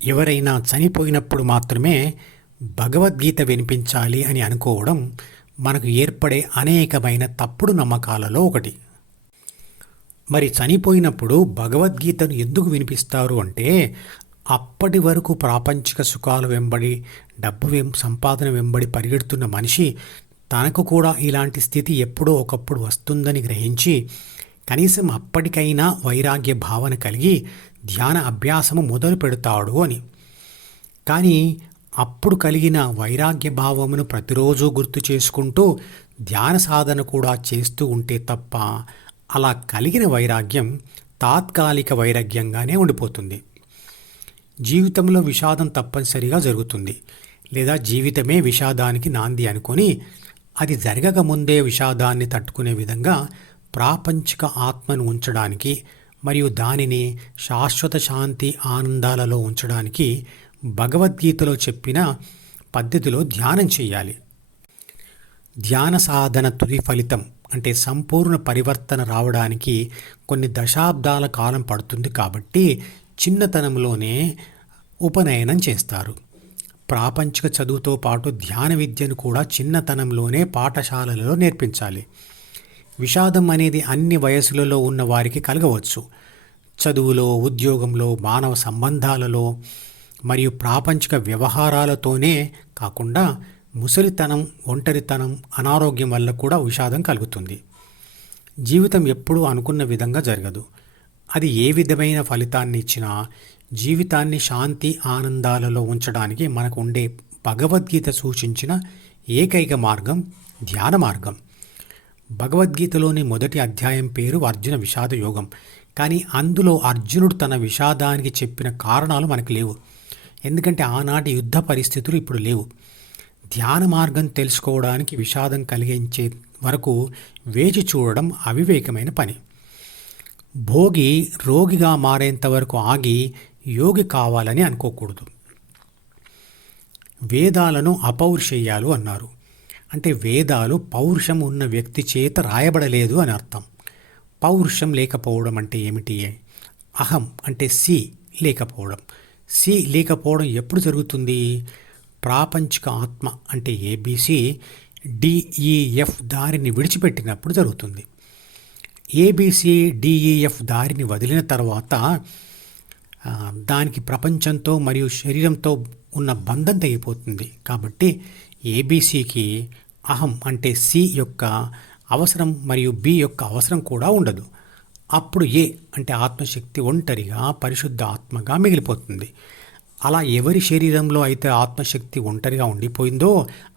ఎవరైనా చనిపోయినప్పుడు మాత్రమే భగవద్గీత వినిపించాలి అని అనుకోవడం మనకు ఏర్పడే అనేకమైన తప్పుడు నమ్మకాలలో ఒకటి. మరి చనిపోయినప్పుడు భగవద్గీతను ఎందుకు వినిపిస్తారు అంటే, అప్పటి వరకు ప్రాపంచిక సుఖాల వెంబడి, డబ్బు సంపాదన వెంబడి పరిగెడుతున్న మనిషి తనకు కూడా ఇలాంటి స్థితి ఎప్పుడో ఒకప్పుడు వస్తుందని గ్రహించి కనీసం అప్పటికైనా వైరాగ్య భావన కలిగి ధ్యాన అభ్యాసము మొదలు పెడతాడు అని. కానీ అప్పుడు కలిగిన వైరాగ్య భావమును ప్రతిరోజు గుర్తు చేసుకుంటూ ధ్యాన సాధన కూడా చేస్తూ ఉంటే తప్ప అలా కలిగిన వైరాగ్యం తాత్కాలిక వైరాగ్యంగానే ఉండిపోతుంది. జీవితంలో విషాదం తప్పనిసరిగా జరుగుతుంది, లేదా జీవితమే విషాదానికి నాంది అనుకొని అది జరగక ముందే విషాదాన్ని తట్టుకునే విధంగా ప్రాపంచిక ఆత్మను ఉంచడానికి మరియు దానిని శాశ్వత శాంతి ఆనందాలలో ఉంచడానికి భగవద్గీతలో చెప్పిన పద్ధతిలో ధ్యానం చేయాలి. ధ్యాన సాధన తుది ఫలితం అంటే సంపూర్ణ పరివర్తన రావడానికి కొన్ని దశాబ్దాల కాలం పడుతుంది. కాబట్టి చిన్నతనంలోనే ఉపనయనం చేస్తారు. ప్రాపంచిక చదువుతో పాటు ధ్యాన విద్యను కూడా చిన్నతనంలోనే పాఠశాలలలో నేర్పించాలి. విషాదం అనేది అన్ని వయసులలో ఉన్న వారికి కలగవచ్చు. చదువులో, ఉద్యోగంలో, మానవ సంబంధాలలో మరియు ప్రాపంచిక వ్యవహారాలతోనే కాకుండా ముసలితనం, ఒంటరితనం, అనారోగ్యం వల్ల కూడా విషాదం కలుగుతుంది. జీవితం ఎప్పుడూ అనుకున్న విధంగా జరగదు. అది ఏ విధమైన ఫలితాన్ని ఇచ్చినా జీవితాన్ని శాంతి ఆనందాలలో ఉంచడానికి మనకు ఉండే భగవద్గీత సూచించిన ఏకైక మార్గం ధ్యాన మార్గం. భగవద్గీతలోని మొదటి అధ్యాయం పేరు అర్జున విషాద యోగం. కానీ అందులో అర్జునుడు తన విషాదానికి చెప్పిన కారణాలు మనకు లేవు. ఎందుకంటే ఆనాటి యుద్ధ పరిస్థితులు ఇప్పుడు లేవు. ధ్యాన మార్గం తెలుసుకోవడానికి విషాదం కలిగించే వరకు వేచి చూడడం అవివేకమైన పని. భోగి రోగిగా మారేంత వరకు ఆగి యోగి కావాలని అనుకోకూడదు. వేదాలను అపౌరుషేయాలు అన్నారు. అంటే వేదాలు పౌరుషం ఉన్న వ్యక్తి చేత రాయబడలేదు అని అర్థం. పౌరుషం లేకపోవడం అంటే ఏమిటి? అహం అంటే సి లేకపోవడం. సి లేకపోవడం ఎప్పుడు జరుగుతుంది? ప్రాపంచిక ఆత్మ అంటే ఏబిసి డిఈఎఫ్ దారిని విడిచిపెట్టినప్పుడు జరుగుతుంది. ఏబిసి డిఈఎఫ్ దారిని వదిలిన తర్వాత దానికి ప్రపంచంతో మరియు శరీరంతో ఉన్న బంధం తెగిపోతుంది. కాబట్టి ఏబిసికి అహం అంటే సి యొక్క అవసరం మరియు బి యొక్క అవసరం కూడా ఉండదు. అప్పుడు ఏ అంటే ఆత్మశక్తి ఒంటరిగా పరిశుద్ధ ఆత్మగా మిగిలిపోతుంది. అలా ఎవరి శరీరంలో అయితే ఆత్మశక్తి ఒంటరిగా ఉండిపోయిందో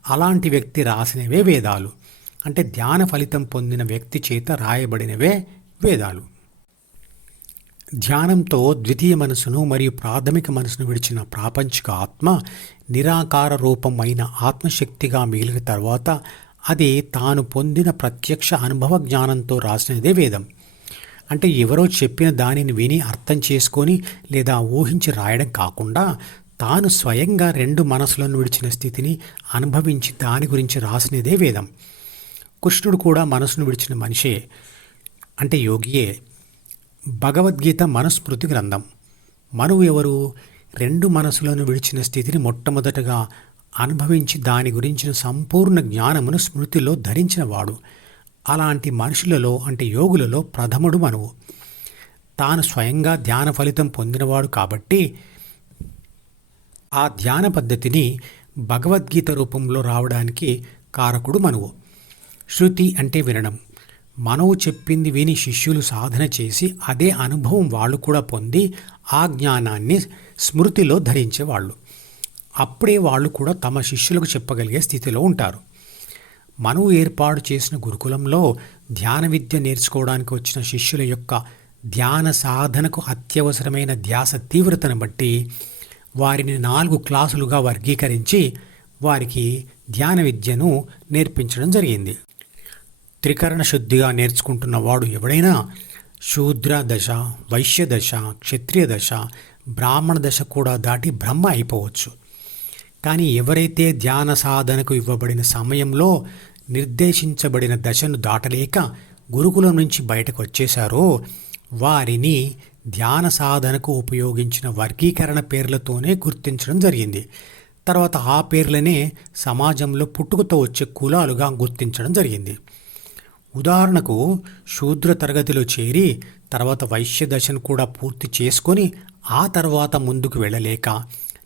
అలాంటి వ్యక్తి రాసినవే వేదాలు. అంటే ధ్యాన ఫలితం పొందిన వ్యక్తి చేత రాయబడినవే వేదాలు. ధ్యానంతో ద్వితీయ మనసును మరియు ప్రాథమిక మనసును విడిచిన ప్రాపంచిక ఆత్మ నిరాకార రూపం అయిన ఆత్మశక్తిగా మిగిలిన తర్వాత అది తాను పొందిన ప్రత్యక్ష అనుభవ జ్ఞానంతో రాసినదే వేదం. అంటే ఎవరో చెప్పిన దానిని విని అర్థం చేసుకొని లేదా ఊహించి రాయడం కాకుండా తాను స్వయంగా రెండు మనసులను విడిచిన స్థితిని అనుభవించి దాని గురించి రాసినదే వేదం. కృష్ణుడు కూడా మనసును విడిచిన మనిషే అంటే యోగియే. భగవద్గీత మనుస్మృతి గ్రంథం. మనువు ఎవరు? రెండు మనసులను విడిచిన స్థితిని మొట్టమొదటగా అనుభవించి దాని గురించిన సంపూర్ణ జ్ఞానమును స్మృతిలో ధరించినవాడు. అలాంటి మనుషులలో అంటే యోగులలో ప్రథముడు మనువు. తాను స్వయంగా ధ్యాన ఫలితం పొందినవాడు కాబట్టి ఆ ధ్యాన పద్ధతిని భగవద్గీత రూపంలో రావడానికి కారకుడు మనువు. శృతి అంటే వినడం. మనువు చెప్పింది విని శిష్యులు సాధన చేసి అదే అనుభవం వాళ్ళు కూడా పొంది ఆ జ్ఞానాన్ని స్మృతిలో ధరించేవాళ్ళు. అప్పుడే వాళ్ళు కూడా తమ శిష్యులకు చెప్పగలిగే స్థితిలో ఉంటారు. మనువు ఏర్పాటు చేసిన గురుకులంలో ధ్యాన విద్య నేర్చుకోవడానికి వచ్చిన శిష్యుల యొక్క ధ్యాన సాధనకు అత్యవసరమైన ధ్యాస తీవ్రతను బట్టి వారిని 4 క్లాసులుగా వర్గీకరించి వారికి ధ్యాన విద్యను నేర్పించడం జరిగింది. త్రికరణ శుద్ధిగా నేర్చుకుంటున్న వాడు ఎవడైనా శూద్ర దశ, వైశ్య దశ, క్షత్రియ దశ, బ్రాహ్మణ దశ కూడా దాటి బ్రహ్మ అయిపోవచ్చు. కానీ ఎవరైతే ధ్యాన సాధనకు ఇవ్వబడిన సమయంలో నిర్దేశించబడిన దశను దాటలేక గురుకులం నుంచి బయటకు వచ్చేశారో వారిని ధ్యాన సాధనకు ఉపయోగించిన వర్గీకరణ పేర్లతోనే గుర్తించడం జరిగింది. తర్వాత ఆ పేర్లనే సమాజంలో పుట్టుకతో వచ్చే కులాలుగా గుర్తించడం జరిగింది. ఉదాహరణకు శూద్ర తరగతిలో చేరి తర్వాత వైశ్య దశను కూడా పూర్తి చేసుకొని ఆ తర్వాత ముందుకు వెళ్ళలేక,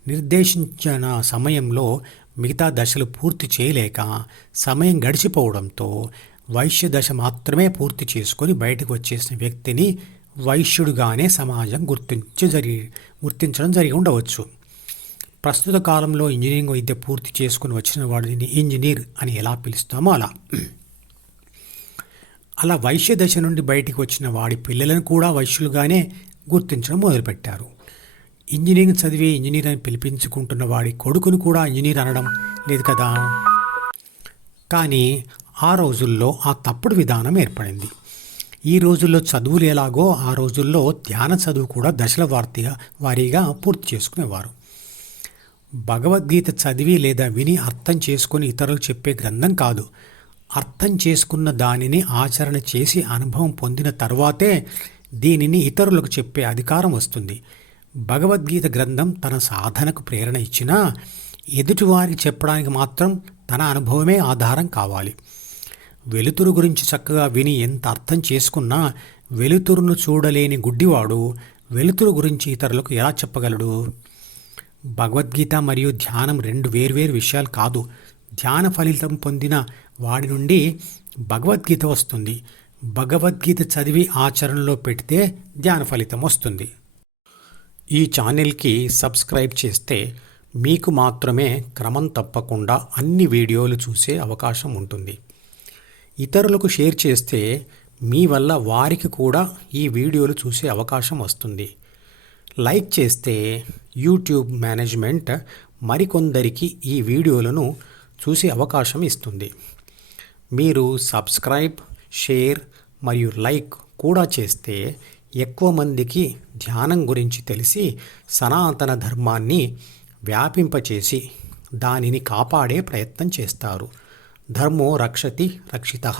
నిర్దేశించిన సమయంలో మిగతా దశలు పూర్తి చేయలేక సమయం గడిచిపోవడంతో వైశ్య దశ మాత్రమే పూర్తి చేసుకొని బయటకు వచ్చేసిన వ్యక్తిని వైశ్యుడుగానే సమాజం గుర్తించడం జరిగి ఉండవచ్చు. ప్రస్తుత కాలంలో ఇంజనీరింగ్ విద్య పూర్తి చేసుకుని వచ్చిన వాడిని ఇంజనీర్ అని ఎలా పిలుస్తామో అలా వైశ్య దశ నుండి బయటికి వచ్చిన వాడి పిల్లలను కూడా వైశ్యులుగానే గుర్తించడం మొదలుపెట్టారు. ఇంజనీరింగ్ చదివి ఇంజనీర్ అని పిలిపించుకుంటున్న వాడి కొడుకును కూడా ఇంజనీర్ అనడం లేదు కదా. కానీ ఆ రోజుల్లో ఆ తప్పుడు విధానం ఏర్పడింది. ఈ రోజుల్లో చదువులు ఎలాగో ఆ రోజుల్లో ధ్యాన చదువు కూడా దశల వారీగా పూర్తి చేసుకునేవారు. భగవద్గీత చదివి లేదా విని అర్థం చేసుకొని ఇతరులకు చెప్పే గ్రంథం కాదు. అర్థం చేసుకున్న దానిని ఆచరణ చేసి అనుభవం పొందిన తర్వాతే దీనిని ఇతరులకు చెప్పే అధికారం వస్తుంది. భగవద్గీత గ్రంథం తన సాధనకు ప్రేరణ ఇచ్చినా ఎదుటివారికి చెప్పడానికి మాత్రం తన అనుభవమే ఆధారం కావాలి. వెలుతురు గురించి చక్కగా విని ఎంత అర్థం చేసుకున్నా వెలుతురును చూడలేని గుడ్డివాడు వెలుతురు గురించి ఇతరులకు ఎలా చెప్పగలడు? భగవద్గీత మరియు ధ్యానం రెండు వేర్వేరు విషయాలు కాదు. ధ్యాన ఫలితం పొందిన వాడి నుండి భగవద్గీత వస్తుంది. భగవద్గీత చదివి ఆచరణలో పెడితే ధ్యాన ఫలితం వస్తుంది. ఈ ఛానల్కి సబ్స్క్రైబ్ చేస్తే మీకు మాత్రమే క్రమం తప్పకుండా అన్ని వీడియోలు చూసే అవకాశం ఉంటుంది. ఇతరులకు షేర్ చేస్తే మీ వల్ల వారికి కూడా ఈ వీడియోలు చూసే అవకాశం వస్తుంది. లైక్ చేస్తే యూట్యూబ్ మేనేజ్మెంట్ మరికొందరికి ఈ వీడియోలను చూసే అవకాశం ఇస్తుంది. మీరు సబ్స్క్రైబ్, షేర్ మరియు లైక్ కూడా చేస్తే ఎక్కువ మందికి ధ్యానం గురించి తెలిసి సనాతన ధర్మాన్ని వ్యాపింపచేసి దానిని కాపాడే ప్రయత్నం చేస్తారు. ధర్మో రక్షతి రక్షితః.